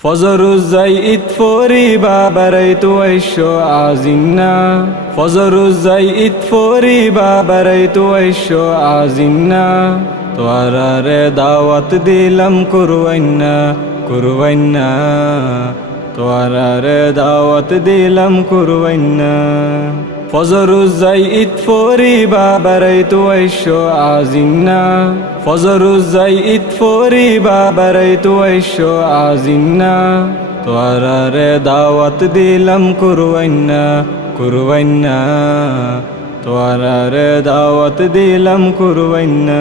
ফজরুজ্জাইদ ফরিবা বারাইতু আইশো আজিন্না ফজরুজ্জাইদ ফরিবা বারাইতু আইশো আজিন্না তোয়ারারে দাওয়াত দিলাম কুরওয়াইন্না কুরওয়াইন্না তোয়ারারে দাওয়াত দিলাম কুরওয়াইন্না ফজরুজ্জাইদ ফরিবা বারাইতু আইশো আজিন্না ফজরুজ্জাইদ ফরিবা বারাইতু আইশো আজিন্না তোয়ারারে দাওয়াত দিলাম কুরওয়াইন্না কুরওয়াইন্না তোয়ারারে দাওয়াত দিলাম কুরওয়াইন্না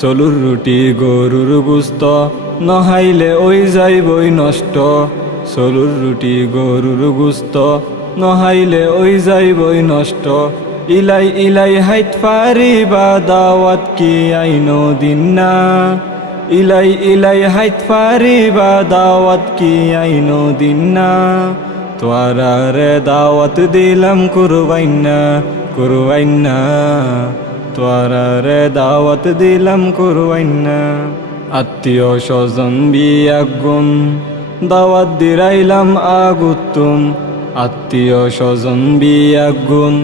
চলুর রুটি গরুর গুস্ত নহাইলে ওই যাইবই নষ্ট চলুর রুটি গরুর গুস্ত নহাইলে ওই যাইবই নষ্ট ইলাই ইলাই হাইত পারিবা দাওয়াত কি আইনো দিন্না ইলাই ইলাই হাইত পারিবা দাওয়াত কি আইনো দিন্না তোয়ারারে দাওয়াত দিলাম কুরওয়াইন্না কুরওয়াইন্না তোয়ারারে দাওয়াত দিলাম কুরওয়াইন্না আত্মীয় স্বজন বিয়াগুন দাওয়াত দিরাইলাম আগুতুম আত্মীয় স্বজন বিয়াগুন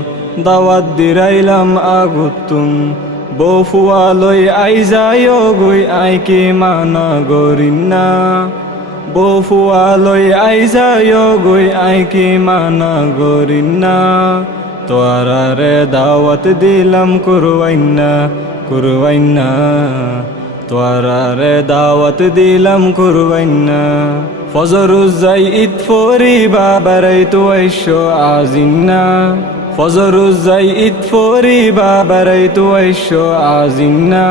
দাওয়াত দিরাইলাম আগুতুম বফুয়ালই আই যায় গই আই কি মানা গরিন্না বফুয়ালই আই যায় গই আই কি মানা গরিন্না তোয়ারারে দাওয়াত দিলাম কুরওয়াইন্না কুরওয়াইন্না তোয়ারারে দাওয়াত দিলাম কুরওয়াইন্না ফজরুজ্জাইদ ফরিবা বারাইতু আইশো আজিন্না ফজরুজ্জাইদ ফরিবা বারাইতু আইশো আজিন্না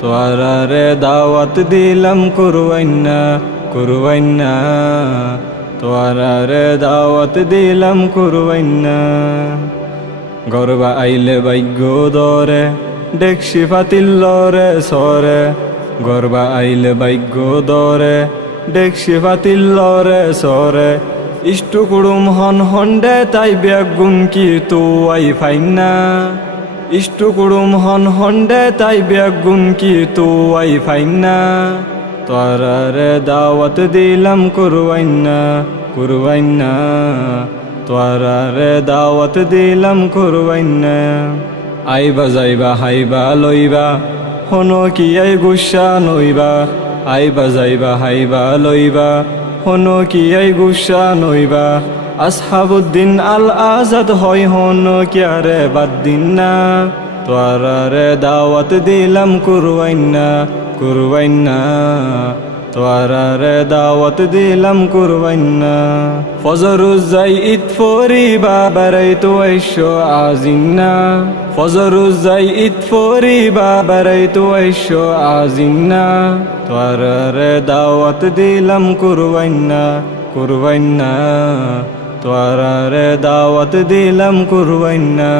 তোয়ারারে দাওয়াত দিলাম কুরওয়াইন্না কুরওয়াইন্না তোয়ারারে দাওয়াত দিলাম কুরওয়াইন্না গরবা আইলে ভাগ্য দরে ডেকশি ফাতিল্লরে সরে গরবা আইলে ভাগ্য দরে ডেকশি ফাতিল্লরে সরে ইষ্টু কুড়ুম হন হন্ডে তাই বেগুন কি তু আই ফাইন্না ইষ্টু কুড়ুম হন হন্ডে তাই বেগুন কি তু আই ফাইন্না তোয়ারারে দাওয়াত দিলাম কুরওয়াইন্না কুরওয়াইন্না তোয়ারারে দাওয়াত দিলাম কুরওয়াইন্না আইবা যাইবা হাইবা লইবা হনো কি আই গুসা নইবা আইবা যাইবা হাইবা লইবা হনো কি আই গুসা নইবা আসহাবুদ্দিন আল আজাদ হয় হনো কিয়ারে বাদ দিন্না তোয়ারারে দাওয়াত দিলাম কুরওয়াইন্না কুরওয়াইন্না তোয়ারারে দাওয়াত দিলাম কুরওয়াইন্না ফজরুজ্জাইদ ফরিবা বারাইতু আইশো আজিন্না ফজরুজ্জাইদ ফরিবা বারাইতু আইশো আজিন্না তোয়ারারে দাওয়াত দিলাম কুরওয়াইন্না কুরওয়াইন্না তোয়ারারে দাওয়াত দিলাম কুরওয়াইন্না